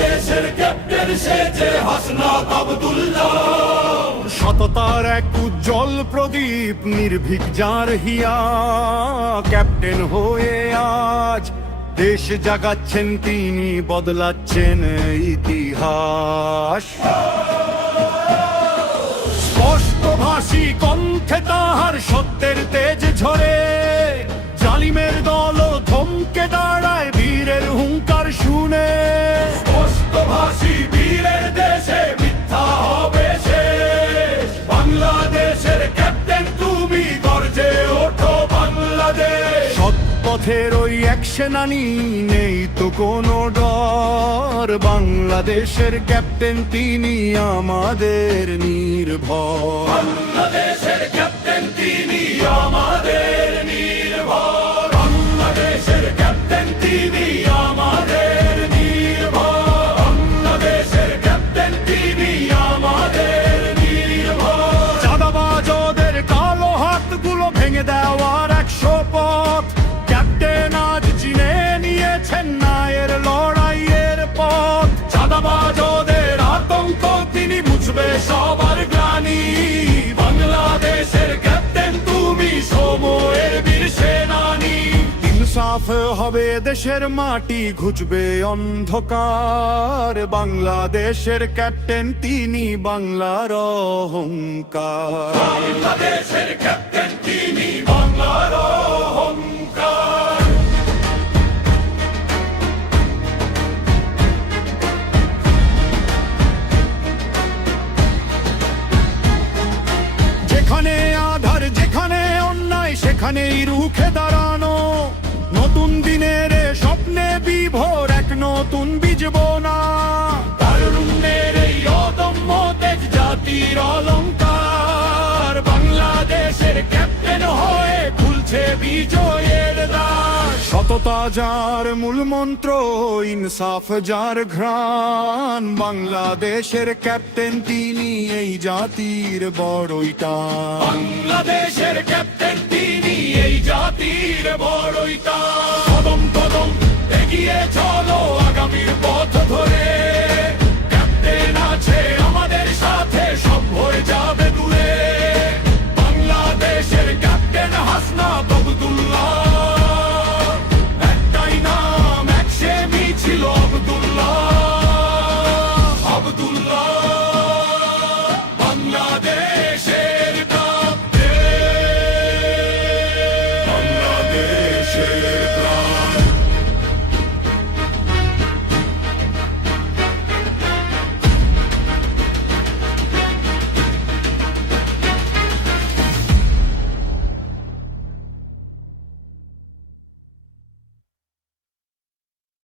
দেশের ক্যাপ্টেন সেজে হাসনাত আব্দুল্লাহ। সততার এক উজ্জ্বল প্রদীপ, নির্ভীক যার হিয়া, ক্যাপ্টেন হয়ে আজ দেশ জাগাচ্ছেন তিনি, বদলাচ্ছেন ইতিহাস। স্পষ্টভাষী কণ্ঠে তাহার সত্যের তেজ ঝরে, জালিমের দল থমকে দাঁড়ায় বীরের হুঙ্কার শুনে। স্পষ্টভাষী বীরের দেশে মিথ্যা হবে শেষ, বাংলাদেশের ক্যাপ্টেন তুমি গর্জে ওঠো বাংলাদেশ। সৎ পথের ওই এক সেনানী, নেই তো কোনো ডর, বাংলাদেশের ক্যাপ্টেন তিনি আমাদের নির্ভর। বাংলাদেশের ক্যাপ্টেন তিনি আমাদের নির্ভর, বাংলাদেশের ক্যাপ্টেন তিনি আমাদের নির্ভর, বাংলাদেশের ক্যাপ্টেন তিনি আমাদের নির্ভর। চাঁদাবাজদের কালো হাতগুলো ভেঙে দেওয়ার 100 পথ, ক্যাপ্টেন আজ চিনে নিয়েছেন ন্যায়ের লড়াইয়ের পথ। চাঁদাবাজদের আতঙ্ক তিনি মুছবে সবার গ্লানি, বাংলাদেশের ক্যাপ্টেন তুমি সময়ের বীর সেনানী। ইনসাফ হবে দেশের মাটি, ঘুচবে অন্ধকার, বাংলাদেশের ক্যাপ্টেন তিনি বাংলার অহংকার। বাংলাদেশের ক্যাপ্টেন তিনি বাংলার অহংকার। যেখানে আধার, যেখানে অন্যায়, সেখানেই রুখে দাঁড়ানো, নতুন দিনের স্বপ্নে বিভোর এক নতুন বীজব না। তারুণ্যের এই অদম্য তেজ জাতির অলংকার, বাংলাদেশের ক্যাপ্টেন হয়ে খুলছে বিজয়ের দ্বার। সততা যার মূল মন্ত্র, ইনসাফ যার ঘ্রাণ, বাংলাদেশের ক্যাপ্টেন তিনি এই জাতির বড়ই টান। বাংলাদেশের ক্যাপ্টেন তিনি এই জাতির বড়ই টান। কদম কদম এগিয়ে চলো আগামীর পথ ধরে, ক্যাপ্টেন আছে আমাদের সাথে, সব হয়ে যাবে দূরে। বাংলাদেশের ক্যাপ্টেন হাসনাত আব্দুল্লাহ, একটাই নাম, এক সেমি ছিল আব্দুল্লাহ। আব্দুল্লাহ বাংলাদেশের ক্যাপ্টেন, বাংলাদেশের